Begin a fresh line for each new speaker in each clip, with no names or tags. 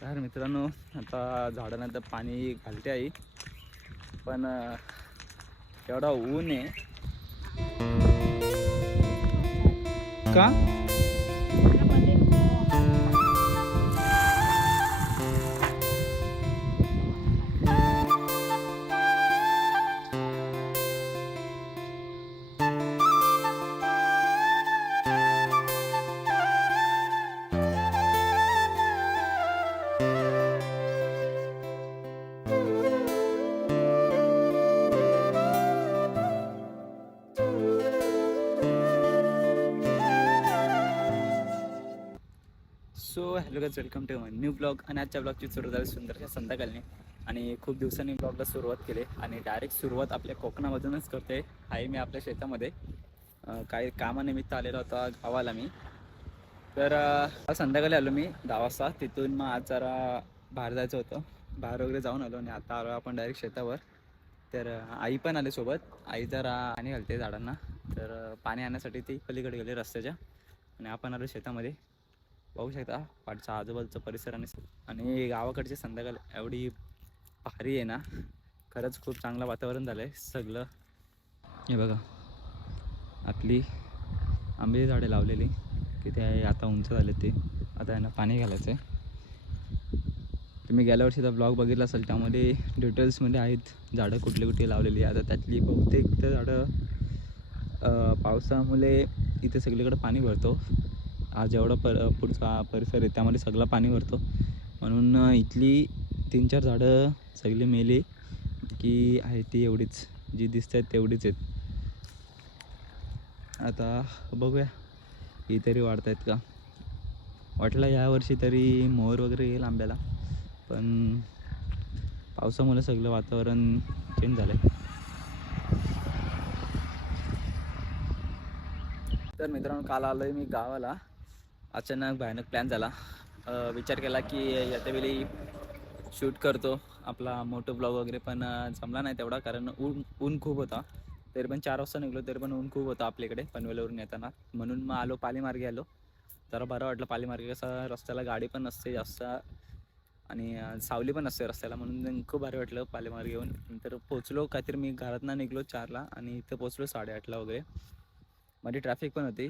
तर मित्रांनो आता झाडांना तर पाणी घालते आहे पण एवढा ऊन आहे. का? So hello guys welcome to my new blog आणि आजच्या ब्लॉगची सुरुवात झाली सुंदरच्या संध्याकाळने. आणि खूप दिवसांनी ब्लॉगला सुरुवात केली. आणि डायरेक्ट सुरुवात आपल्या कोकणामधूनच करते. आहे मी आपल्या शेतामध्ये. काही कामानिमित्त आलेलो होता गावाला मी. तर संध्याकाळी आलो मी दहा वाजता तिथून मग आज जरा बाहेर जायचं होतं. बाहेर वगैरे जाऊन आलो. आणि आता आलो आपण डायरेक्ट शेतावर. तर आई पण आले सोबत. आई जरा पाणी घालते झाडांना. तर पाणी आणण्यासाठी ती पलीकडे गेली रस्त्याच्या. आणि आपण आलो शेतामध्ये. पाहू शकता. पाठचा आजूबाजूचा परिसर आणि आणि गावाकडचे संध्याकाळ एवढी भारी आहे ना. खरंच खूप चांगलं वातावरण झालं आहे सगळं. हे बघा. आपली आंबे झाडे लावलेली. किती आहे आता उंच झाले ते. आता यांना पाणी घालायचं आहे तुम्ही गेल्या वर्षीचा ब्लॉग बघितला असेल त्यामध्ये डिटेल्समध्ये आहेत झाडं कुठली कुठली लावलेली. आता त्यातली बहुतेक तर झाडं पावसामुळे इथे सगळीकडे पाणी भरतो. हा जेवढा पर पुढचा परिसर आहे त्यामध्ये सगळं पाणी भरतो. म्हणून इथली तीन चार झाडं सगळी मेली की आहे ती एवढीच जी दिसत आहेत तेवढीच आहेत. आता बघूया ही तरी वाढत आहेत का? वाटलं यावर्षी तरी मोहर वगैरे येईल आंब्याला पण पावसामुळे सगळं वातावरण चेंज झालं आहे तर मित्रांनो काल आलो आहे मी गावाला. अचानक भयानक प्लॅन झाला. विचार केला की याच्या वेळी शूट करतो. आपला मोठं ब्लॉग वगैरे पण जमला नाही तेवढा कारण ऊन ऊन खूप होता. तरी पण चार वाजता निघलो तरी पण ऊन खूप होतं आपल्याकडे पनवेलवरून येताना. म्हणून मग आलो पालीमार्गे आलो. जरा बरं वाटलं पालीमार्गे कसं रस्त्याला गाडी पण नसते जास्त आणि सावली पण असते रस्त्याला. म्हणून खूप भारी वाटलं पालीमार्गे येऊन. नंतर पोचलो काहीतरी मी घरातनं निघलो चारला आणि इथं पोचलो साडेआठला वगैरे. मध्ये ट्रॅफिक पण होती.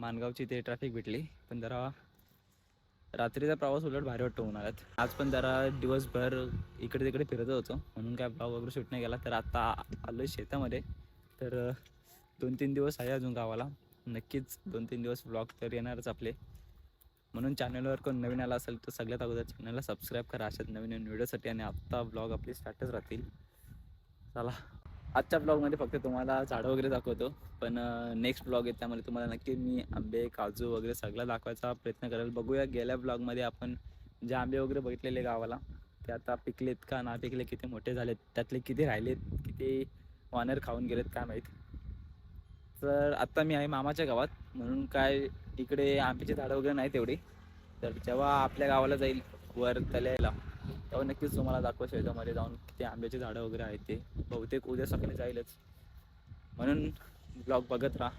मानगावची ते ट्रॅफिक भेटली. पण जरा रात्रीचा प्रवास उलट भारी वाटतो उन्हाळ्यात. आज पण जरा दिवसभर इकडे तिकडे फिरत होतो. म्हणून काय ब्लॉग वगैरे शूट नाही केला. तर आता आलो शेतामध्ये. तर दोन तीन दिवस आहे अजून गावाला. नक्कीच दोन तीन दिवस ब्लॉग तर येणारच आपले. म्हणून चॅनलवर कोण नवीन आला असेल तर सगळ्यात अगोदर चॅनलला सबस्क्राईब करा. अशाच नवीन नवीन व्हिडिओसाठी आणि आत्ता ब्लॉग आपले स्टार्टच राहतील. चला. आजच्या ब्लॉगमध्ये फक्त तुम्हाला झाडं वगैरे दाखवतो पण नेक्स्ट ब्लॉग आहे त्यामध्ये तुम्हाला नक्की मी आंबे काजू वगैरे सगळं दाखवायचा प्रयत्न करेल. बघूया गेल्या ब्लॉगमध्ये आपण जे आंबे वगैरे बघितलेले गावाला ते आता पिकलेत का ना पिकले किती मोठे झालेत त्यातले किती राहिलेत किती वानर खाऊन गेलेत काय माहीत. तर आत्ता मी आहे मामाच्या गावात म्हणून काय इकडे आंब्याची झाडं वगैरे नाही तेवढी तर जेव्हा आपल्या गावाला जाईल वर तल्याला तेव्हा नक्कीच तुम्हाला दाखवा शेतामध्ये जाऊन किती आंब्याचे झाडं वगैरे आहेत ते. बहुतेक उद्या सकाळी जाईलच. म्हणून ब्लॉग बघत राहा.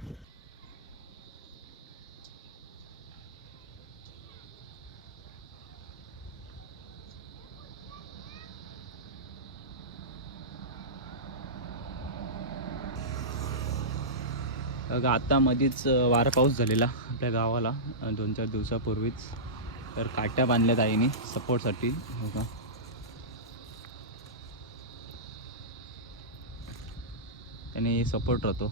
बघा आता मध्येच वारा पाऊस झालेला आपल्या गावाला दोन चार दिवसापूर्वीच. तर काट्या बांधल्यात आईने सपोर्टसाठी बघा. त्याने सपोर्ट राहतो.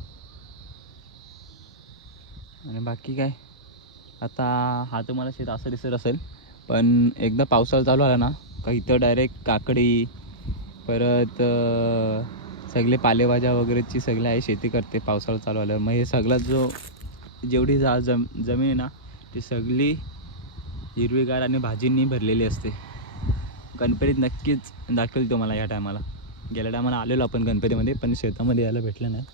आणि बाकी काय? आता हा तुम्हाला शेत असं दिसत असेल पण एकदा पावसाळा चालू आला ना का इथं डायरेक्ट काकडी परत सगळे पालेभाज्या वगैरेची सगळी आहे शेती करते पावसाळा चालू आल्यावर. मग हे सगळा जो जेवढी जा जम जमीन आहे ना ती सगळी हिरवीगार आणि भाजींनी भरलेली असते. गणपतीत नक्कीच दाखवेल तुम्हाला या टायमाला गेल्या टायमाला आलेलो आपण गणपतीमध्ये पण शेतामध्ये यायला भेटलं नाही.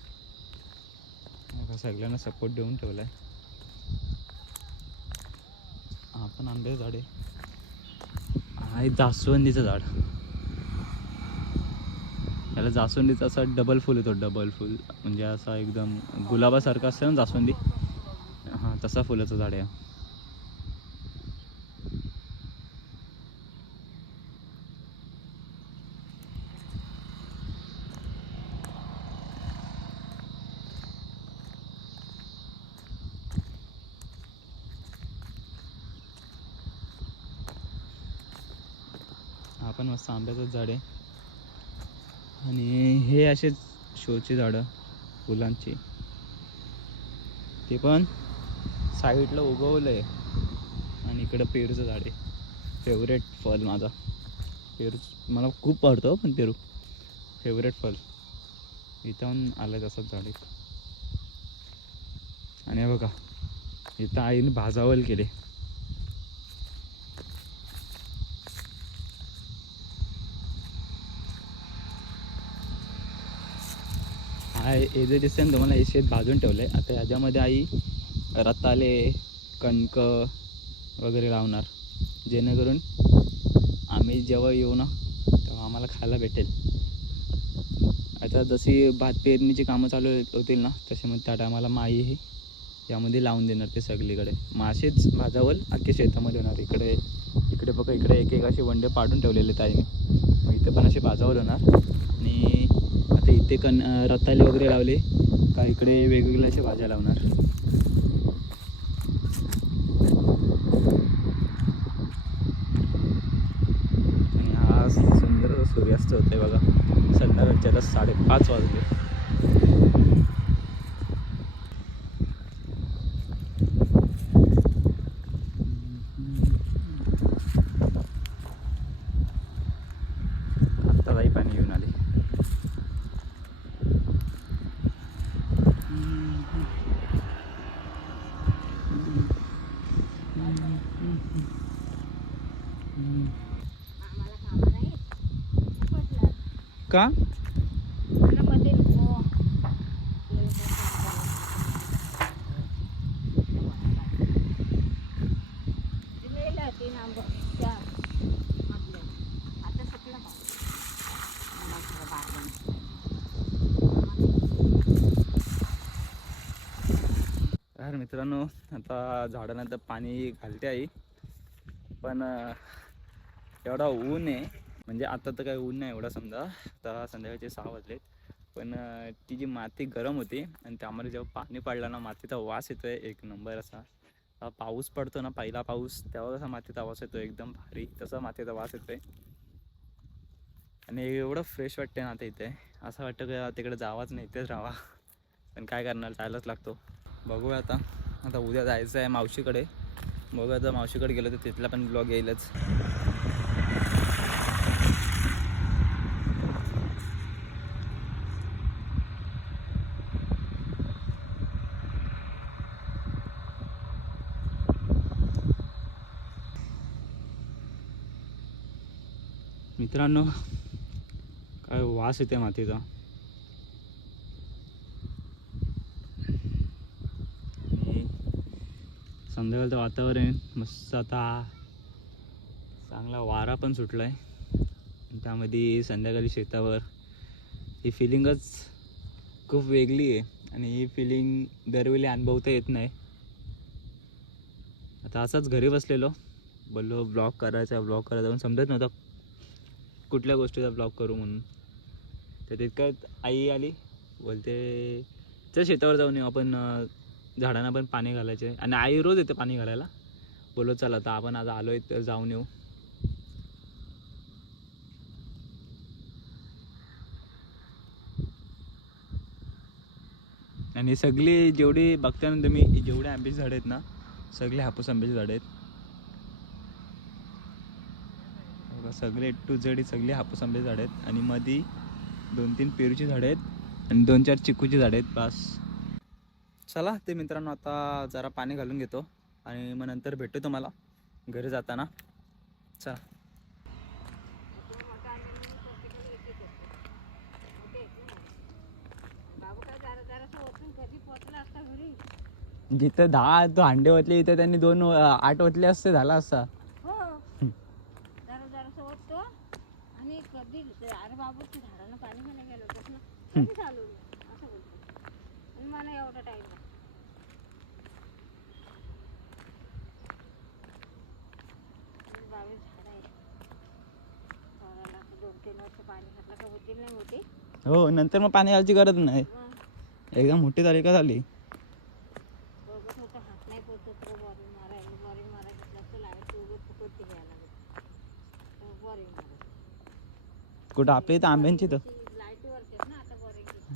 सगळ्यांना सपोर्ट देऊन ठेवला आहे हा पण आंबे झाड आहे हा जास्वंदीचं झाड. त्याला जास्वंदीचं असं डबल फुल येतो डबल फुल. म्हणजे असा एकदम गुलाबासारखं असतं ना जास्वंदी? हां तसा फुलाचं झाड आहे. पण मस्त आंब्याचंच झाड आहे. आणि हे असेच शोची झाडं फुलांची. ते पण साईडला उगवलं आहे आणि इकडं पेरूचं झाड आहे. फेवरेट फल माझा. पेरू मला खूप आवडतं हो, पण पेरू. फेवरेट फल इथं आलं तसंच झाड एक. आणि बघा इथं आईने भाजावल केले. हा हे जे दिसते ना तुम्हाला हे शेत भाजून ठेवलं आहे आता ह्याच्यामध्ये आई रताले कणक वगैरे लावणार. जेणेकरून आम्ही जेव्हा येऊ ना तेव्हा आम्हाला खायला भेटेल. आता जशी भात पेरणीची कामं चालू होतील ना तसे मग त्या टायमाला माई ही यामध्ये लावून देणार ते सगळीकडे. मासेच भाजावल अख्खे शेतामध्ये होणार. इकडे इकडे बघा इकडे एक एक असे वंडे पाडून ठेवलेले आहेत मग इथे पण असे भाजावल होणार. आता इथे कन रताले वगैरे लावले. का इकडे वेगवेगळ्या अशा भाज्या लावणार. आणि हा सुंदर सूर्यास्त होतोय बघा. संध्याकाळच्या आता साडेपाच वाजले आता ताई पाणी घेऊन आले
आम्हाला कामं नाही पटलं
का
मला मध्ये नको दिलेलं तीन आंब त्या मधले आता सुकलं पाऊस मला थोडं
का? मित्रांनो आता झाडांना तर पाणी घालते आहे पण एवढा ऊन आहे. म्हणजे आता तर काही ऊन नाही एवढा समजा. आता संध्याकाळचे सहा वाजलेत. पण ती जी माती गरम होती आणि त्यामध्ये जेव्हा पाणी पडलं ना मातीचा वास येतोय एक नंबर असा. पाऊस पडतो ना पहिला पाऊस तेव्हा कसा मातीचा वास येतो एकदम भारी तसा मातीचा वास येतोय. आणि एवढं फ्रेश वाटते ना आता इथे. असं वाटतं की तिकडे जावाच नाही इथेच राहावा. पण काय करणार जायलाच लागतो. बघूया आता. आता उद्या जायचं आहे मावशीकडे. बघूया आता मावशीकडे गेलो तर तिथला पण ब्लॉग येईलच. मित्रांनो काय वास येते मातीचा. आणि संध्याकाळचं वातावरण मस्त आता चांगला वारा पण सुटला आहे त्यामध्ये संध्याकाळी शेतावर ही फिलिंगच खूप वेगळी आहे. आणि ही फिलिंग दरवेळी अनुभवता येत नाही. आता असाच घरी बसलेलो. बोललो ब्लॉग करायचा ब्लॉग करायचा. पण समजत नव्हता कुठल्या गोष्टीचा ब्लॉग करू म्हणून. तर तितक्यात आई आली बोलते चल शेतावर जाऊन येऊ आपण झाडांना पण पाणी घालायचे. आणि आई रोज येते पाणी घालायला. बोलो चल आता आपण आज आहे तर जाऊन येऊ. आणि सगळी जेवढी बघताना तुम्ही जेवढे आंब्याची झाडं आहेत ना सगळे हापूस आंब्याची झाडं आहेत बघा, सगळे टू झेड सगळे हापूस आंबे झाडं आहेत आणि मधी दोन तीन पेरूची झाडं आहेत आणि दोन चार चिकूची झाडं आहेत. बास. चला ते मित्रांनो आता जरा पाणी घालून घेतो आणि मग नंतर भेटतो तुम्हाला घरी जाताना. चला. जिथं दहा तो हांडे ओतले इथं त्यांनी दोन आठ ओतले असते झाला असता
हो ओततो आणि कधी अरे बाबू तू झाडाला पाणी घालायला गेलो होतस ना. कधी चालू असं बोलतो. आणि मला एवढा टाईम बावीस झाड आहे दोन तीन वर्ष पाणी घातलं का होतील नाही होती
हो नंतर मग पाणी घालायची गरज नाही. एकदम मोठी का झाली
बघत होतं हात नाही पोचत तो बॉरिंग मारायला बॉरिंग मारायचं असलं तर लाइट उगत फुकट ती घ्यायला लागत बॉरिंग मारायचं
कुठं? आपल्या इथं आंब्यांची तर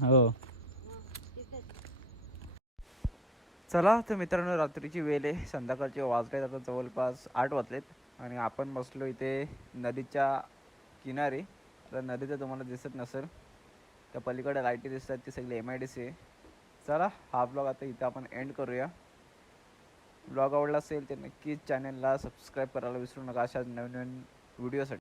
हो. चला तर मित्रांनो रात्रीची वेळ आहे. संध्याकाळचे वाजलेत आता जवळपास आठ वाजलेत. आणि आपण बसलो इथे नदीच्या किनारी. आता नदी तर तुम्हाला दिसत नसेल. त्या पलीकडे लाईटी दिसतात ती सगळी एम आय डी सी आहे. चला हा ब्लॉग आता इथं आपण एंड करूया. ब्लॉग आवडला असेल तर नक्कीच चॅनलला सबस्क्राईब करायला विसरू नका. अशा नवीन नवीन व्हिडिओसाठी